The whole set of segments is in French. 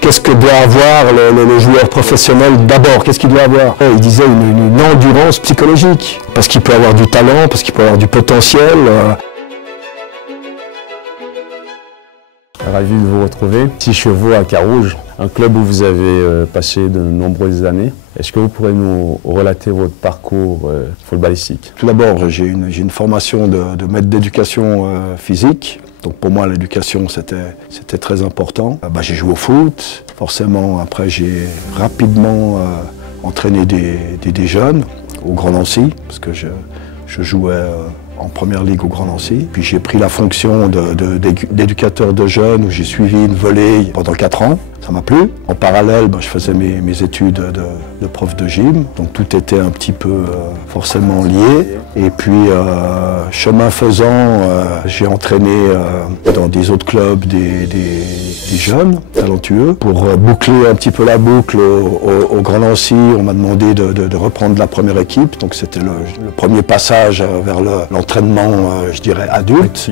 qu'est-ce que doit avoir le joueur professionnel d'abord? Qu'est-ce qu'il doit avoir? Il disait une endurance psychologique, parce qu'il peut avoir du talent, parce qu'il peut avoir du potentiel. Ravi de vous retrouver ici chez vous à Carouge, un club où vous avez passé de nombreuses années. Est-ce que vous pourrez nous relater votre parcours footballistique? Tout d'abord, j'ai une formation de maître d'éducation physique. Donc pour moi, l'éducation, c'était très important. J'ai joué au foot. Forcément, après, j'ai rapidement entraîné des jeunes au Grand Nancy, parce que je jouais en première ligue au Grand Nancy. Puis j'ai pris la fonction d'éducateur de jeunes où j'ai suivi une volée pendant 4 ans. Ça m'a plu. En parallèle, je faisais mes études de prof de gym. Donc tout était un petit peu forcément lié. Et puis, chemin faisant, j'ai entraîné dans des autres clubs des jeunes talentueux. Pour boucler un petit peu la boucle au Grand Nancy, on m'a demandé de reprendre la première équipe. Donc c'était le premier passage vers l'entraînement, je dirais, adulte.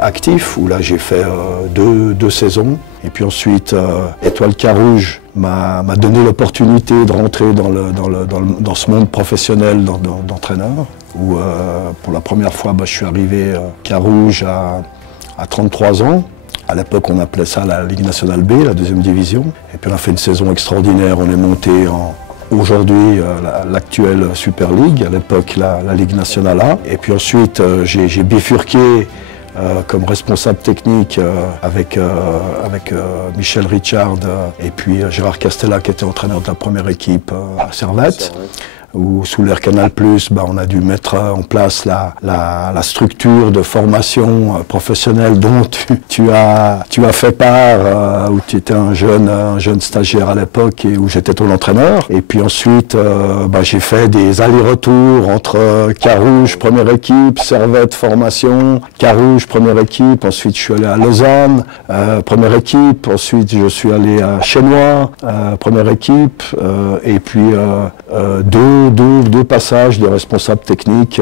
Actif, où là j'ai fait deux saisons. Et puis ensuite, Étoile Carouge m'a donné l'opportunité de rentrer dans ce monde professionnel d'entraîneur, où pour la première fois, je suis arrivé à Carouge à 33 ans. À l'époque, on appelait ça la Ligue nationale B, la 2e division. Et puis on a fait une saison extraordinaire, on est monté aujourd'hui l'actuelle Super League, à l'époque la Ligue nationale A. Et puis ensuite, j'ai bifurqué comme responsable technique avec Michel Richard et puis Gérard Castella qui était entraîneur de la première équipe à Servette, où sous l'ère Canal+, on a dû mettre en place la structure de formation professionnelle dont tu as fait part, où tu étais un jeune stagiaire à l'époque et où j'étais ton entraîneur. Et puis ensuite, j'ai fait des allers-retours entre Carouge, première équipe, Servette, formation, Carouge, première équipe. Ensuite, je suis allé à Lausanne, première équipe. Ensuite, je suis allé à Chenois, première équipe. Et puis, deux passages de responsable technique,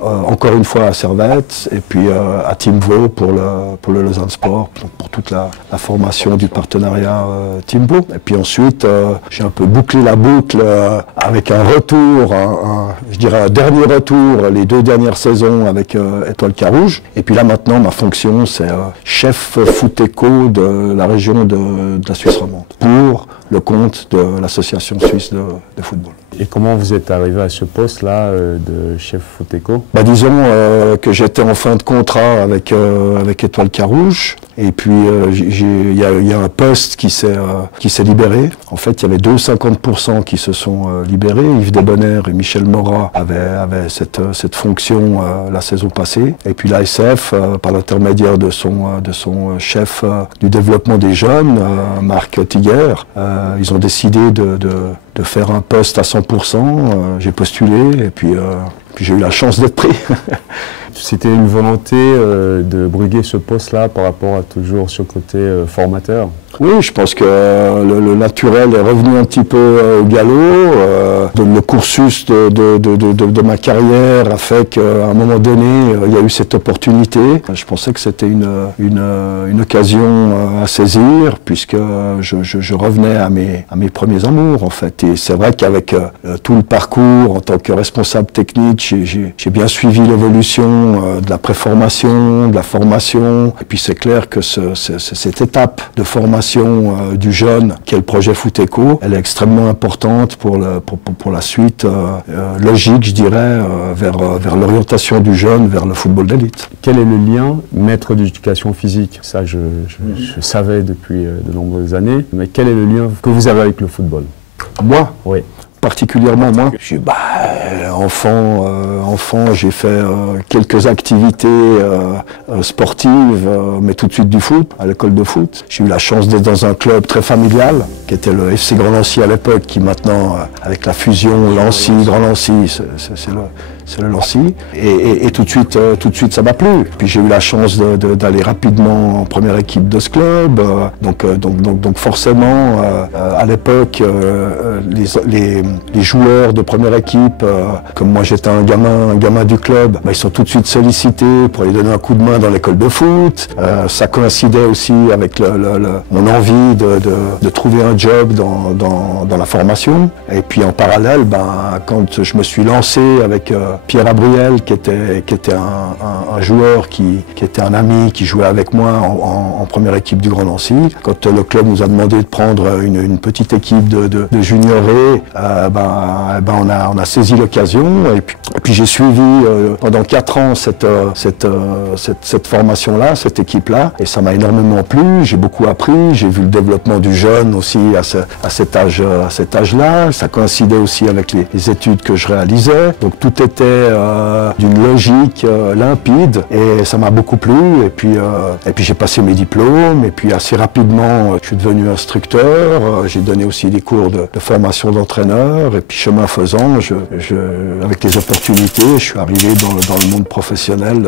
encore une fois à Servette, et puis à Team Vaux pour le Lausanne Sport, pour toute la formation du partenariat Team Vaux. Et puis ensuite, j'ai un peu bouclé la boucle avec un retour, je dirais un dernier retour, les 2 dernières saisons avec Étoile Carouge. Et puis là maintenant, ma fonction, c'est chef foot-éco de la région de la Suisse romande, pour le compte de l'association suisse de football. Et comment vous êtes arrivé à ce poste-là de chef foot-éco? Disons que j'étais en fin de contrat avec Étoile Carouge. Et puis il y a un poste qui s'est libéré. En fait, il y avait 50% qui se sont libérés. Yves Desbonheur et Michel Morat avaient cette fonction la saison passée. Et puis l'ASF, par l'intermédiaire de son chef du développement des jeunes, Marc Tiguer, ils ont décidé de faire un poste à 100%. J'ai postulé et puis j'ai eu la chance d'être pris. C'était une volonté de briguer ce poste-là par rapport à toujours ce côté formateur? Oui, je pense que le naturel est revenu un petit peu au galop. Le cursus de ma carrière a fait qu'à un moment donné, il y a eu cette opportunité. Je pensais que c'était une occasion à saisir, puisque je revenais à mes premiers amours, en fait. Et c'est vrai qu'avec tout le parcours en tant que responsable technique, j'ai bien suivi l'évolution de la préformation, de la formation. Et puis c'est clair que cette étape de formation du jeune, qui est le projet foot-éco, elle est extrêmement importante pour la suite logique, je dirais, vers l'orientation du jeune, vers le football d'élite. Quel est le lien maître d'éducation physique? Ça, je savais depuis de nombreuses années, mais quel est le lien que vous avez avec le football? Moi? Oui. Particulièrement moi. Je suis enfant, j'ai fait quelques activités sportives, mais tout de suite du foot, à l'école de foot. J'ai eu la chance d'être dans un club très familial, qui était le FC Grand Nancy à l'époque, qui maintenant, avec la fusion Nancy, Grand Nancy, c'est le Lancy. Et tout de suite, ça m'a plu. Puis j'ai eu la chance d'aller rapidement en première équipe de ce club. Donc forcément, à l'époque, les joueurs de première équipe, comme moi j'étais un gamin du club, ils sont tout de suite sollicités pour aller donner un coup de main dans l'école de foot. Ça coïncidait aussi avec mon envie de trouver un job dans la formation. Et puis en parallèle, quand je me suis lancé avec Pierre Abriel, qui était un joueur qui était un ami, qui jouait avec moi en première équipe du Grand Nancy, quand le club nous a demandé de prendre une petite équipe de juniorés, on a saisi l'occasion. Et puis j'ai suivi pendant 4 ans cette formation-là, cette équipe-là, et ça m'a énormément plu. J'ai beaucoup appris, j'ai vu le développement du jeune aussi à cet âge-là. Ça coïncidait aussi avec les études que je réalisais. Donc tout était d'une logique limpide, et ça m'a beaucoup plu. Et puis j'ai passé mes diplômes, et puis assez rapidement je suis devenu instructeur. J'ai donné aussi des cours de formation d'entraîneur, et puis chemin faisant, avec les opportunités, je suis arrivé dans le monde professionnel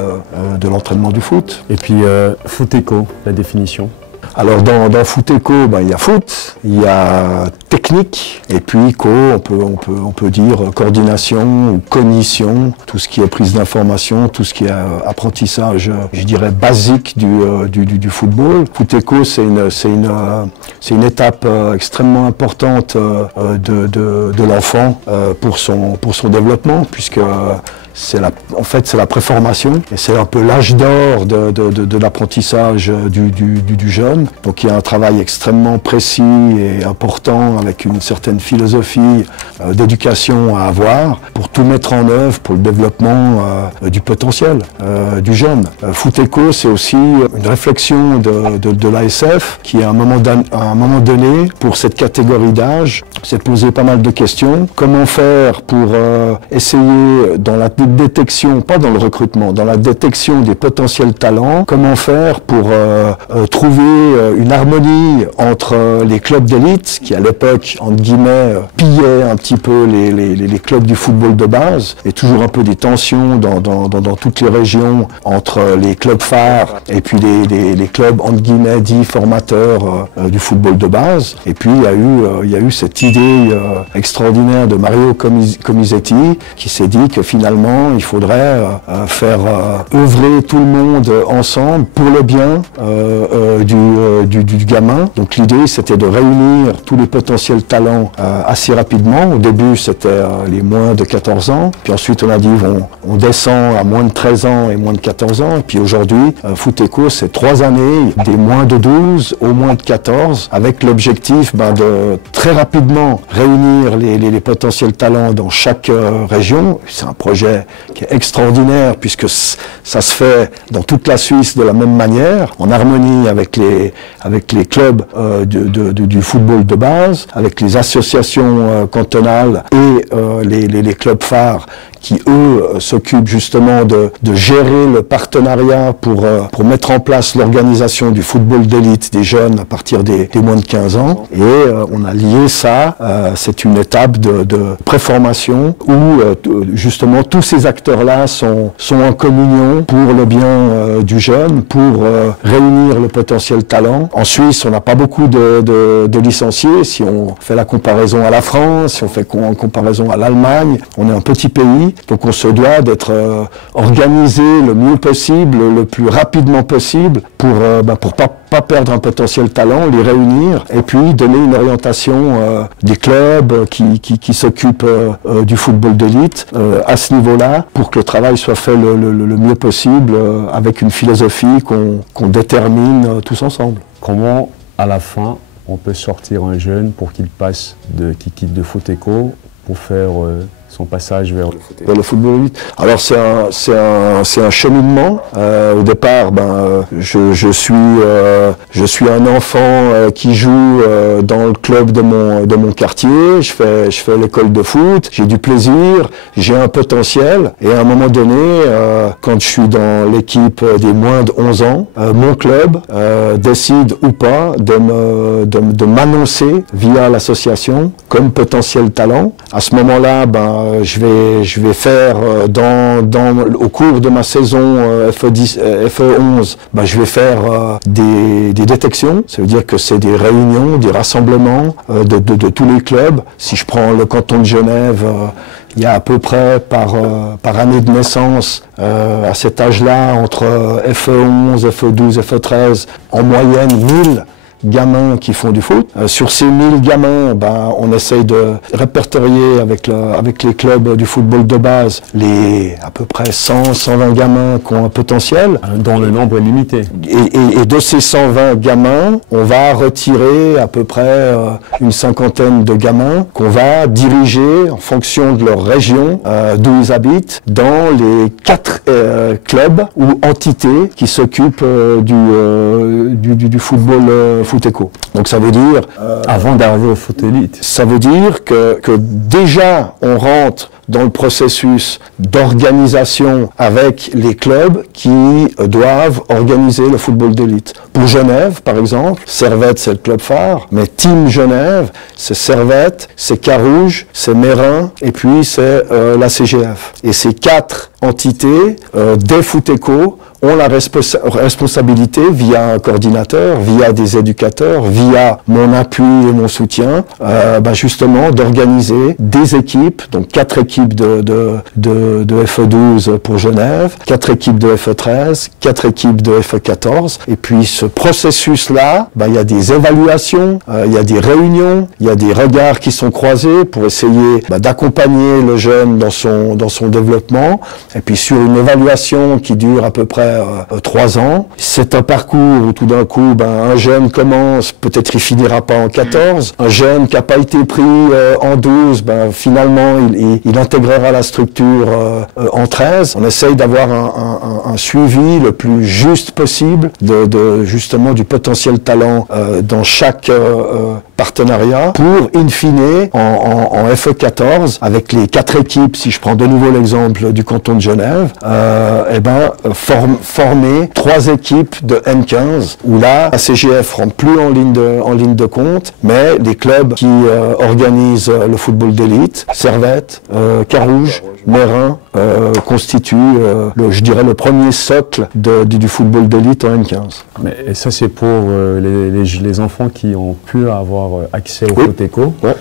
de l'entraînement du foot. Et puis Foot Eco, la définition? Alors dans Foot Eco, il y a foot, il y a technique, et puis eco, on peut dire coordination ou cognition, tout ce qui est prise d'information, tout ce qui est apprentissage, je dirais basique du football. Foot Eco, c'est une étape extrêmement importante de l'enfant pour son développement, puisque c'est la préformation, et c'est un peu l'âge d'or de l'apprentissage du jeune. Donc il y a un travail extrêmement précis et important avec une certaine philosophie d'éducation à avoir pour tout mettre en œuvre pour le développement du potentiel du jeune. Foot Eco, c'est aussi une réflexion de l'ASF qui à un moment donné, pour cette catégorie d'âge, s'est posé pas mal de questions. Comment faire pour essayer dans la détection, pas dans le recrutement, dans la détection des potentiels talents, comment faire pour trouver une harmonie entre les clubs d'élite, qui à l'époque, entre guillemets, pillaient un petit peu les clubs du football de base, et toujours un peu des tensions dans toutes les régions entre les clubs phares et puis les clubs, entre guillemets, dits formateurs du football de base. Et puis il y a eu cette idée extraordinaire de Mario Comisetti qui s'est dit que finalement il faudrait faire œuvrer tout le monde ensemble pour le bien du gamin. Donc l'idée c'était de réunir tous les potentiels talents assez rapidement. Au début c'était les moins de 14 ans, puis ensuite on a dit on descend à moins de 13 ans et moins de 14 ans, et puis aujourd'hui Foot Eco c'est 3 années, des moins de 12 au moins de 14, avec l'objectif de très rapidement réunir les potentiels talents dans chaque région. C'est un projet qui est extraordinaire puisque ça se fait dans toute la Suisse de la même manière, en harmonie avec les clubs du football de base, avec les associations cantonales et les clubs phares qui, eux, s'occupent justement de gérer le partenariat pour mettre en place l'organisation du football d'élite des jeunes à partir des moins de 15 ans. Et on a lié ça, c'est une étape de préformation où justement tous ces acteurs-là sont en communion pour le bien du jeune, pour réunir le potentiel talent. En Suisse, on n'a pas beaucoup de licenciés. Si on fait la comparaison à la France, si on fait une comparaison à l'Allemagne, on est un petit pays. Donc on se doit d'être organisé le mieux possible, le plus rapidement possible pour pas perdre un potentiel talent, les réunir et puis donner une orientation des clubs qui s'occupent du football d'élite à ce niveau-là pour que le travail soit fait le mieux possible avec une philosophie qu'on détermine tous ensemble. Comment à la fin on peut sortir un jeune pour qu'il quitte de Foot Eco pour faire son passage vers le football élite. Alors c'est un cheminement. Au départ, je suis un enfant qui joue dans le club de mon quartier. Je fais l'école de foot. J'ai du plaisir, j'ai un potentiel. Et à un moment donné, quand je suis dans l'équipe des moins de 11 ans, mon club décide ou pas de m'annoncer via l'association comme potentiel talent. À ce moment-là, je vais faire au cours de ma saison FE10, FE11, je vais faire des détections. Ça veut dire que c'est des réunions, des rassemblements de tous les clubs. Si je prends le canton de Genève, il y a à peu près par année de naissance, à cet âge-là, entre FE11, FE12, FE13, en moyenne 1000 gamins qui font du foot. Sur ces 1000 gamins, on essaye de répertorier avec les clubs du football de base les à peu près 100-120 gamins qui ont un potentiel. Dont le nombre est limité. Et de ces 120 gamins, on va retirer à peu près une cinquantaine de gamins qu'on va diriger en fonction de leur région d'où ils habitent dans les 4 clubs ou entités qui s'occupent du football foot éco. Donc ça veut dire... avant d'arriver au foot élite. Ça veut dire que déjà on rentre dans le processus d'organisation avec les clubs qui doivent organiser le football d'élite. Pour Genève, par exemple, Servette, c'est le club phare, mais Team Genève, c'est Servette, c'est Carouge, c'est Meyrin, et puis c'est la CGF. Et ces 4 entités des foot éco ont la responsabilité, via un coordinateur, via des éducateurs, via mon appui et mon soutien, justement d'organiser des équipes, donc 4 équipes de FE12 pour Genève, 4 équipes de FE13, 4 équipes de FE14, et puis ce processus-là, il y a des évaluations, il y a des réunions, il y a des regards qui sont croisés pour essayer d'accompagner le jeune dans son développement, et puis sur une évaluation qui dure à peu près 3 ans. C'est un parcours où tout d'un coup, un jeune commence, peut-être il finira pas en 14. Un jeune qui n'a pas été pris en 12, finalement il intégrera la structure en 13. On essaye d'avoir un suivi le plus juste possible justement du potentiel talent dans chaque partenariat pour, in fine, en FE14, avec les 4 équipes, si je prends de nouveau l'exemple du canton de Genève, former 3 équipes de N15, où là, la CGF rentre plus en ligne de compte, mais les clubs qui organisent le football d'élite, Servette, Carouge, Meyrin, constituent, je dirais, le premier socle du football d'élite en N15. Et ça, c'est pour les enfants qui ont pu avoir accès au foot éco. Ouais.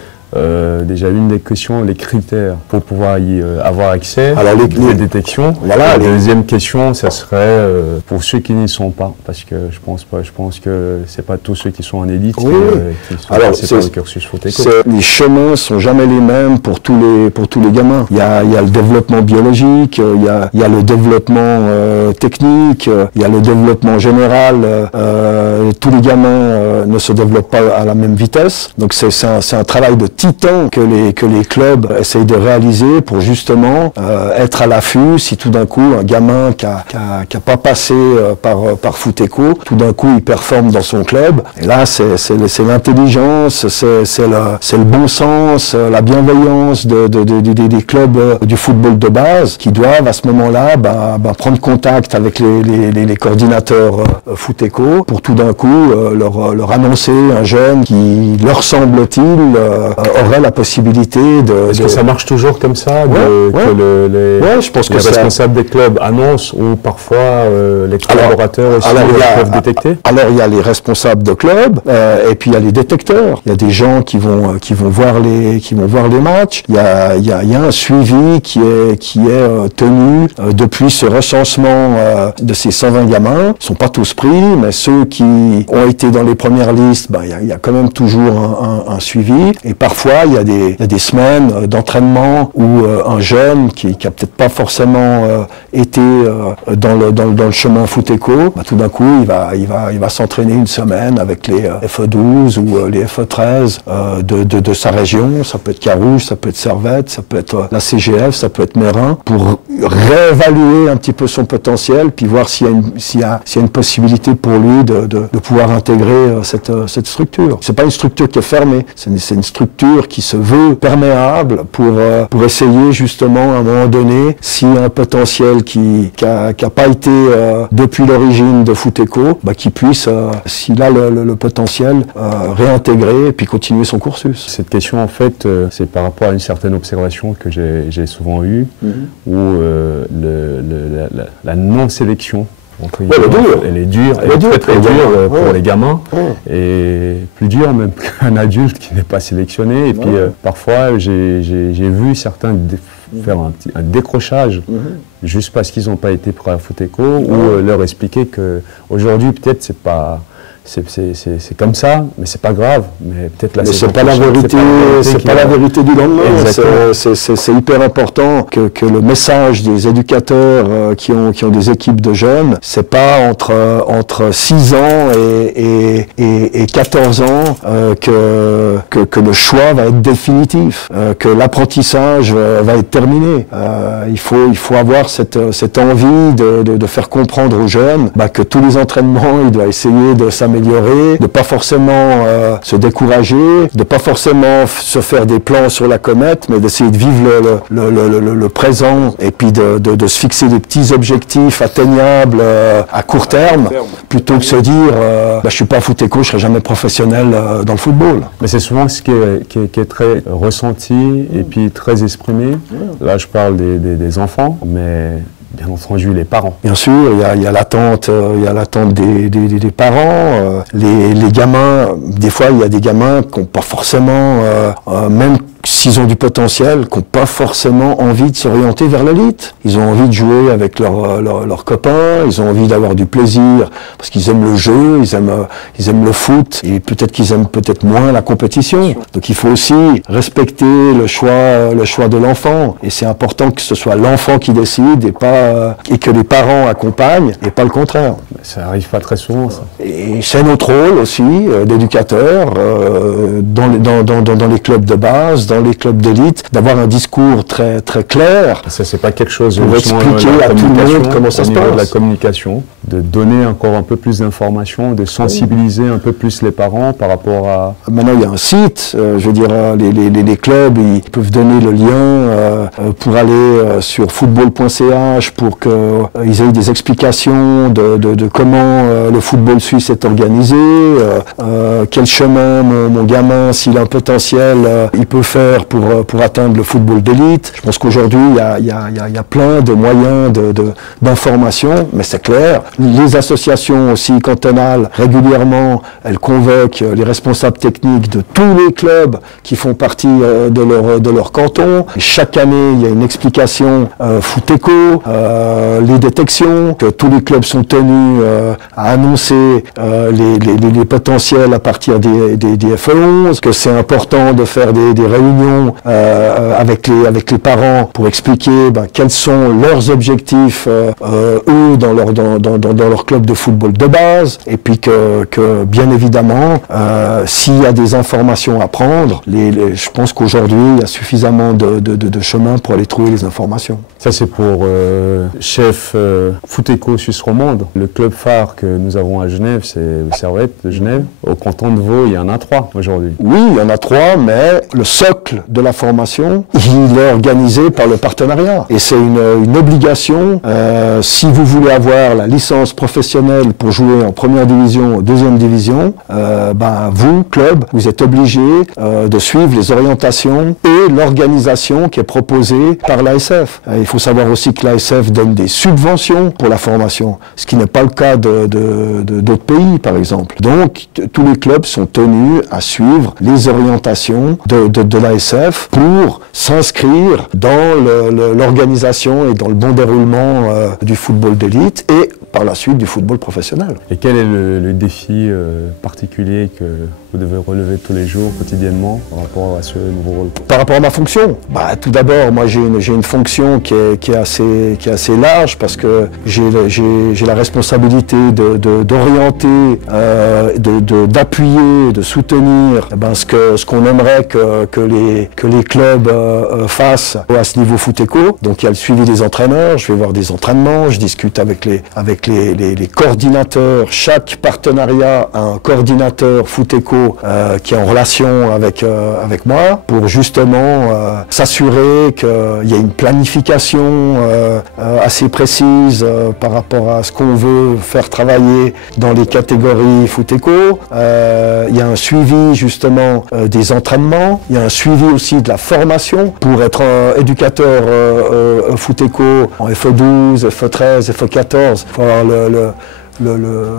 Déjà, une des questions, les critères pour pouvoir y avoir accès, alors les détections. Voilà, la deuxième question, ça serait pour ceux qui n'y sont pas, parce que je pense que c'est pas tous ceux qui sont en élite qui sont passés par le cursus foot éco. Les chemins sont jamais les mêmes pour tous les gamins. Il y a le développement biologique, il y a le développement technique, il y a le développement général. Tous les gamins ne se développent pas à la même vitesse. Donc c'est un travail de titan que les clubs essayent de réaliser pour justement être à l'affût si tout d'un coup un gamin qui a pas passé par foot éco, tout d'un coup il performe dans son club. Et là c'est l'intelligence, c'est le bon sens, la bienveillance des clubs du football de base qui doivent à ce moment-là prendre contact avec les coordinateurs foot éco pour tout d'un coup leur annoncer un jeune qui leur semble-t-il aurait la possibilité de... Est-ce que ça marche toujours comme ça, que je pense les responsables des clubs annoncent ou parfois les collaborateurs aussi peuvent détecter? Alors il y a les responsables de clubs et puis il y a les détecteurs. Il y a des gens qui vont voir les matchs. Il y a un suivi qui est tenu depuis ce recensement de ces 120 gamins. Ils sont pas tous pris, mais ceux qui ont été dans les premières listes, il y a quand même toujours un suivi. Et parfois, il y a des semaines d'entraînement où un jeune qui a peut-être pas forcément été dans le chemin foot éco, tout d'un coup, il va s'entraîner une semaine avec les FE12 ou les FE13 de sa région. Ça peut être Carouge, ça peut être Servette, ça peut être la CGF, ça peut être Meyrin, pour réévaluer un petit peu son potentiel, puis voir s'il y a une possibilité pour lui de pouvoir intégrer cette structure. C'est pas une structure qui est fermée, c'est une structure structure qui se veut perméable pour essayer justement à un moment donné, si un potentiel qui a pas été depuis l'origine de Foot-Eco, qui puisse, s'il a le potentiel, réintégrer et puis continuer son cursus. Cette question, en fait, c'est par rapport à une certaine observation que j'ai souvent eue, où la non-sélection, elle est dure, elle est très dure pour les gamins, et plus dure même qu'un adulte qui n'est pas sélectionné. Et puis parfois, j'ai vu certains faire un décrochage juste parce qu'ils n'ont pas été prêts à Foot-Eco, ou leur expliquer qu'aujourd'hui, peut-être, c'est c'est comme ça, mais c'est pas grave. Mais peut-être la c'est pas la vérité, c'est pas la vérité du lendemain. C'est hyper important que le message des éducateurs qui ont des équipes de jeunes, c'est pas entre 6 ans et 14 ans que le choix va être définitif, que l'apprentissage va être terminé. Il faut avoir cette envie de faire comprendre aux jeunes que tous les entraînements, il doit essayer de s'améliorer, de pas forcément se décourager, de pas forcément se faire des plans sur la comète, mais d'essayer de vivre le présent et puis de se fixer des petits objectifs atteignables à court terme, plutôt que se dire je suis pas Foot-Eco, je serai jamais professionnel dans le football. Mais c'est souvent ce qui est très ressenti et puis très exprimé. Là, je parle des enfants, mais bien entendu, les parents. Bien sûr, il y a l'attente des parents. Les gamins, des fois, il y a des gamins qui n'ont pas forcément, même s'ils ont du potentiel, qui n'ont pas forcément envie de s'orienter vers l'élite. Ils ont envie de jouer avec leurs copains, ils ont envie d'avoir du plaisir, parce qu'ils aiment le jeu, ils aiment le foot, et peut-être qu'ils aiment peut-être moins la compétition. Donc il faut aussi respecter le choix de l'enfant. Et c'est important que ce soit l'enfant qui décide et que les parents accompagnent, et pas le contraire. Ça n'arrive pas très souvent, ça. Et c'est notre rôle aussi, d'éducateur, dans les clubs de base, dans les clubs d'élite, d'avoir un discours très, très clair. Ça, c'est pas quelque chose pour expliquer à tout le monde comment ça se passe. De la communication, de donner encore un peu plus d'informations, de sensibiliser un peu plus les parents par rapport à... Maintenant, il y a un site, je veux dire, les clubs, ils peuvent donner le lien pour aller sur football.ch pour qu'ils aient des explications de comment le football suisse est organisé, quel chemin mon gamin, s'il a un potentiel, il peut faire pour atteindre le football d'élite. Je pense qu'aujourd'hui, il y a plein de moyens d'information, mais c'est clair. Les associations aussi cantonales, régulièrement, elles convoquent les responsables techniques de tous les clubs qui font partie de leur canton. Et chaque année, il y a une explication Foot-Eco, les détections, que tous les clubs sont tenus à annoncer les potentiels à partir des FE11, que c'est important de faire des réunions avec les parents pour expliquer quels sont leurs objectifs eux dans leur club de football de base, et puis que bien évidemment s'il y a des informations à prendre, je pense qu'aujourd'hui il y a suffisamment de chemin pour aller trouver les informations. Ça c'est pour chef Foot-Eco Suisse romande. Le club phare que nous avons à Genève, c'est le Servette de Genève. Au canton de Vaud, il y en a 3 aujourd'hui. Oui, il y en a 3, mais le socle de la formation, il est organisé par le partenariat. Et c'est une obligation, si vous voulez avoir la licence professionnelle pour jouer en première division ou deuxième division, vous, club, vous êtes obligé de suivre les orientations et l'organisation qui est proposée par l'ASF. Il faut savoir aussi que l'ASF donne des subventions pour la formation, ce qui n'est pas le cas d'autres pays, par exemple. Donc, tous les clubs sont tenus à suivre les orientations de l'ASF pour s'inscrire dans l'organisation et dans le bon déroulement du football d'élite et par la suite du football professionnel. Et quel est le défi particulier que vous devez relever tous les jours, quotidiennement, par rapport à ce nouveau rôle? Par rapport à ma fonction, tout d'abord, moi j'ai une fonction qui est assez large, parce que j'ai la responsabilité d'orienter, d'appuyer, de soutenir ce qu'on aimerait que les clubs fassent à ce niveau Foot-Eco. Donc il y a le suivi des entraîneurs, je vais voir des entraînements, je discute avec les coordinateurs. Chaque partenariat a un coordinateur Foot-Eco qui est en relation avec moi pour justement s'assurer qu'il y ait une planification assez précise par rapport à ce qu'on veut faire travailler dans les catégories foot-éco. Il y a un suivi justement des entraînements, il y a un suivi aussi de la formation pour être éducateur foot-éco en FE12, FE13, FE14. Il faut avoir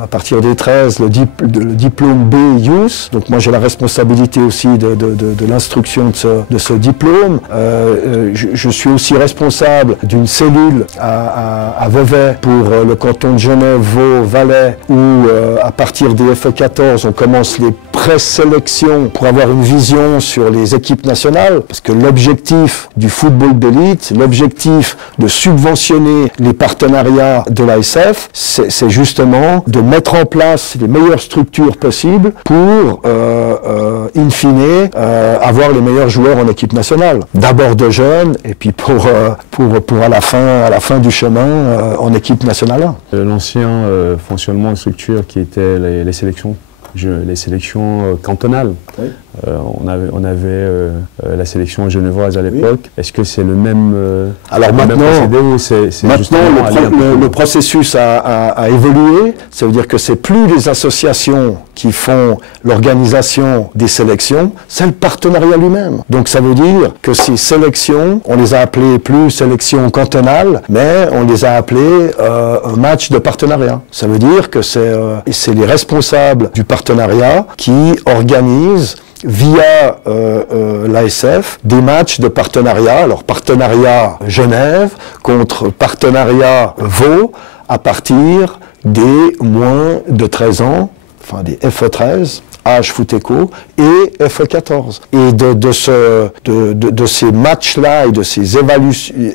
à partir des 13, le diplôme B Youth. Donc moi j'ai la responsabilité aussi de l'instruction de ce diplôme. Je suis aussi responsable d'une cellule à Vevey pour le canton de Genève, Vaud, Valais, où à partir des FE14 on commence les présélections pour avoir une vision sur les équipes nationales, parce que l'objectif du football d'élite, l'objectif de subventionner les partenariats de l'ASF, c'est justement de mettre en place les meilleures structures possibles pour, in fine, avoir les meilleurs joueurs en équipe nationale. D'abord de jeunes, et puis pour à la fin du chemin en équipe nationale. L'ancien fonctionnement de structure qui était les sélections. Les sélections cantonales. Oui. On avait la sélection genevoise à l'époque. Oui. Est-ce que c'est le même Alors maintenant, le processus a évolué. Ça veut dire que c'est plus les associations qui font l'organisation des sélections, c'est le partenariat lui-même. Donc ça veut dire que ces sélections, on les a appelées plus sélections cantonales, mais on les a appelées un match de partenariat. Ça veut dire que c'est les responsables du partenariat qui organisent via l'ASF des matchs de partenariat. Alors partenariat Genève contre partenariat Vaud à partir des moins de 13 ans, enfin des FE13, âge foot-éco, et FE14. Et de ces matchs-là et de ces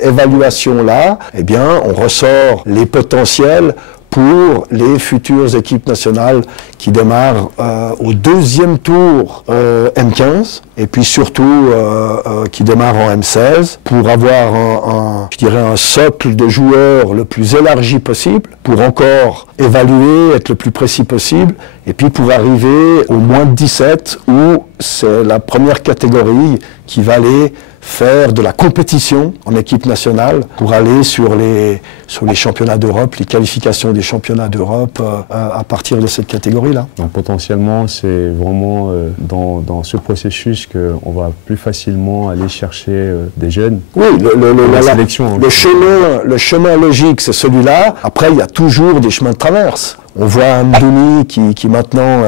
évaluations-là, eh bien, on ressort les potentiels pour les futures équipes nationales qui démarrent au deuxième tour M15 et puis surtout qui démarrent en M16 pour avoir un socle de joueurs le plus élargi possible pour encore évaluer, être le plus précis possible et puis pour arriver au moins de 17 où c'est la première catégorie qui va aller faire de la compétition en équipe nationale pour aller sur les championnats d'Europe, les qualifications des championnats d'Europe à partir de cette catégorie-là. Donc potentiellement, c'est vraiment dans ce processus qu'on va plus facilement aller chercher des jeunes. Oui, le chemin logique, c'est celui-là. Après, il y a toujours des chemins de traverse. On voit Amdouni qui maintenant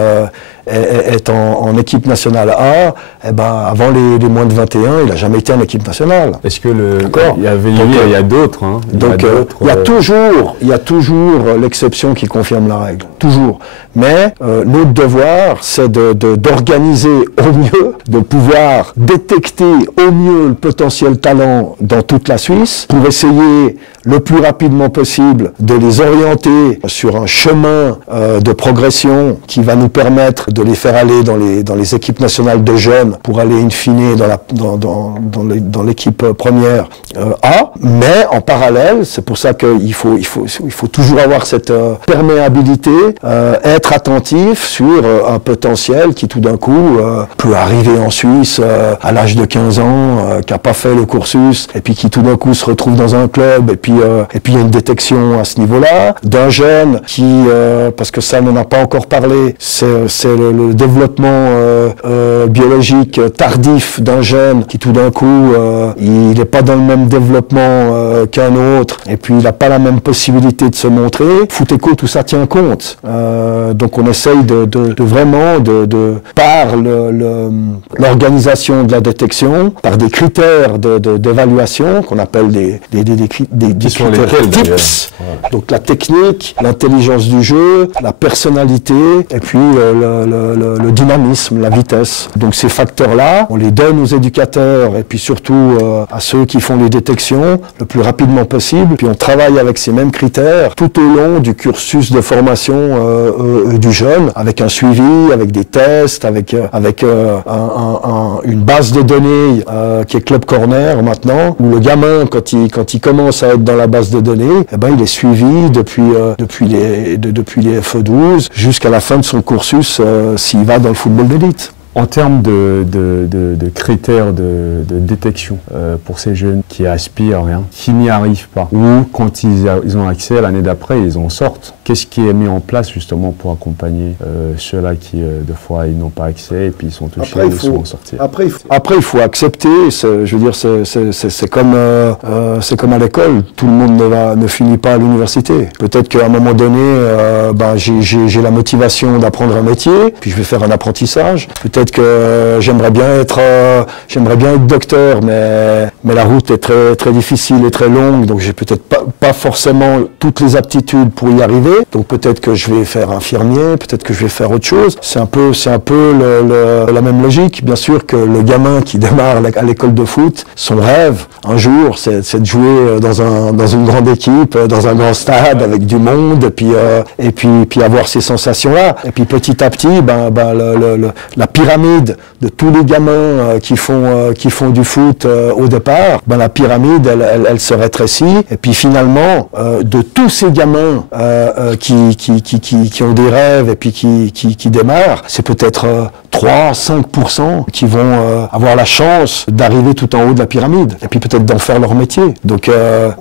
est en équipe nationale A, eh ben, avant les moins de 21, il n'a jamais été en équipe nationale. Est-ce que il y a d'autres, hein, il y a toujours l'exception qui confirme la règle, toujours. Mais notre devoir, c'est d'organiser au mieux, de pouvoir détecter au mieux le potentiel talent dans toute la Suisse pour essayer le plus rapidement possible de les orienter sur un chemin de progression qui va nous permettre de les faire aller dans les équipes nationales de jeunes pour aller in fine dans l'équipe première A. Mais en parallèle, c'est pour ça qu'il faut toujours avoir cette perméabilité, être attentif sur un potentiel qui tout d'un coup peut arriver en Suisse à l'âge de 15 ans, qui n'a pas fait le cursus et puis qui tout d'un coup se retrouve dans un club et puis il y a une détection à ce niveau-là, d'un jeune qui, parce que ça on n'en a pas encore parlé, c'est le développement biologique tardif d'un jeune qui tout d'un coup, il n'est pas dans le même développement qu'un autre et puis il n'a pas la même possibilité de se montrer. Foot-éco, tout ça tient compte. Donc on essaye vraiment par l'organisation de la détection, par des critères d'évaluation qu'on appelle des critères tips. Donc la technique, l'intelligence du jeu, la personnalité et puis le dynamisme, la vitesse. Donc ces facteurs-là, on les donne aux éducateurs et puis surtout à ceux qui font les détections le plus rapidement possible. Puis on travaille avec ces mêmes critères tout au long du cursus de formation du jeune, avec un suivi, avec des tests, avec une base de données qui est Club Corner maintenant, où le gamin, quand il commence à être dans la base de données, eh ben, il est suivi depuis les FE12 jusqu'à la fin de son cursus s'il va dans le football d'élite. En termes de critères de détection pour ces jeunes qui aspirent, qui n'y arrivent pas, ou quand ils ont accès, l'année d'après, ils en sortent, qu'est-ce qui est mis en place justement pour accompagner ceux-là qui, des fois, ils n'ont pas accès et puis ils sont touchés et ils sont sortis? Après, il faut accepter, je veux dire, c'est comme à l'école, tout le monde ne finit pas à l'université. Peut-être qu'à un moment donné, j'ai la motivation d'apprendre un métier, puis je vais faire un apprentissage. Peut-être que j'aimerais bien être docteur, mais la route est très, très difficile et très longue, donc j'ai peut-être pas forcément toutes les aptitudes pour y arriver. Donc peut-être que je vais faire infirmier, peut-être que je vais faire autre chose. C'est un peu la même logique. Bien sûr que le gamin qui démarre à l'école de foot, son rêve, un jour, c'est de jouer dans une grande équipe, dans un grand stade avec du monde, et puis avoir ces sensations-là. Et puis petit à petit, la pyramide de tous les gamins qui font du foot au départ, la pyramide, elle se rétrécit. Et puis finalement, de tous ces gamins qui ont des rêves et puis qui démarrent, c'est peut-être 3-5% qui vont avoir la chance d'arriver tout en haut de la pyramide et puis peut-être d'en faire leur métier. Donc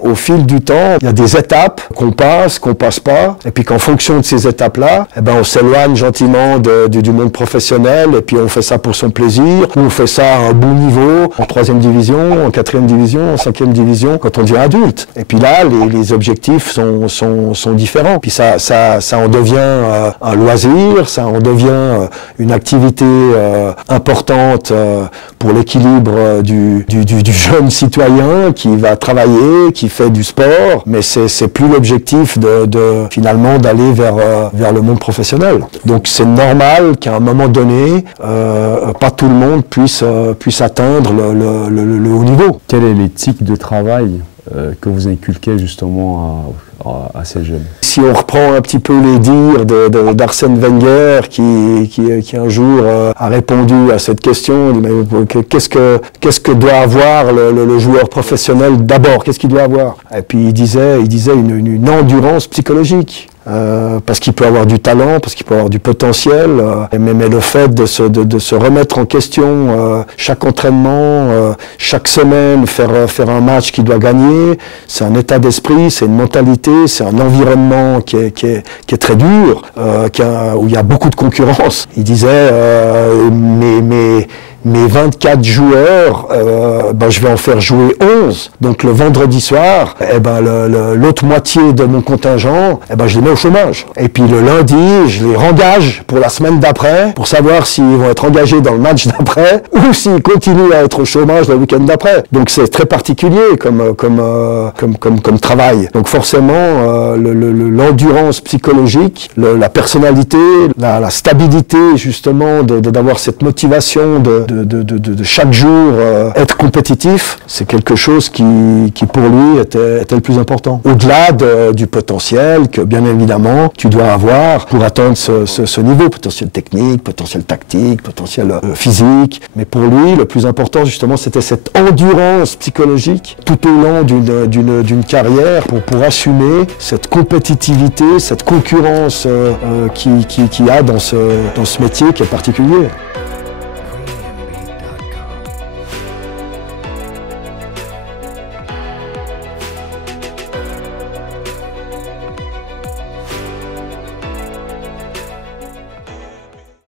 au fil du temps, il y a des étapes qu'on passe pas, et puis qu'en fonction de ces étapes-là, on s'éloigne gentiment du monde professionnel, et puis on fait ça pour son plaisir, ou on fait ça à un bon niveau, en 3e division, en 4e division, en 5e division, quand on devient adulte. Et puis là, les objectifs sont différents. Puis ça en devient un loisir, ça en devient une activité importante pour l'équilibre du jeune citoyen qui va travailler, qui fait du sport, mais c'est plus l'objectif finalement d'aller vers le monde professionnel. Donc c'est normal qu'à un moment donné, pas tout le monde puisse atteindre le haut niveau. Quelle est l'éthique de travail que vous inculquez justement à ces jeunes? Si on reprend un petit peu les dires d'Arsène Wenger qui un jour a répondu à cette question, qu'est-ce que doit avoir le joueur professionnel d'abord, qu'est-ce qu'il doit avoir? Et puis il disait une endurance psychologique. Parce qu'il peut avoir du talent, parce qu'il peut avoir du potentiel, mais le fait de se remettre en question chaque entraînement, chaque semaine, faire un match qu'il doit gagner, c'est un état d'esprit, c'est une mentalité, c'est un environnement qui est très dur, où il y a beaucoup de concurrence. Il disait mes 24 joueurs, je vais en faire jouer 11. Donc le vendredi soir, l'autre moitié de mon contingent, je les mets au chômage. Et puis le lundi, je les rengage pour la semaine d'après, pour savoir s'ils vont être engagés dans le match d'après, ou s'ils continuent à être au chômage le week-end d'après. Donc c'est très particulier comme travail. Donc forcément, l'endurance psychologique, la personnalité, la stabilité justement d'avoir cette motivation de chaque jour être compétitif, c'est quelque chose qui pour lui était le plus important. Au-delà du potentiel que bien évidemment tu dois avoir pour atteindre ce niveau, potentiel technique, potentiel tactique, potentiel physique, mais pour lui le plus important justement c'était cette endurance psychologique tout au long d'une carrière pour assumer cette compétitivité, cette concurrence qu'il y a dans ce métier qui est particulier.